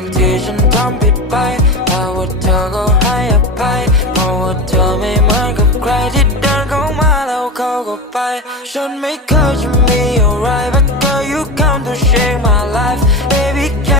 างที่ฉันทำผิดไปแต่ว่าเธอก็ให้อภัยเพราะว่าเธอไม่เหมือนกับใครที่เดินเข้ามาแล้วเขาก็ไปฉันไม่เคยจะมีอะไร but girl you come to shake my life baby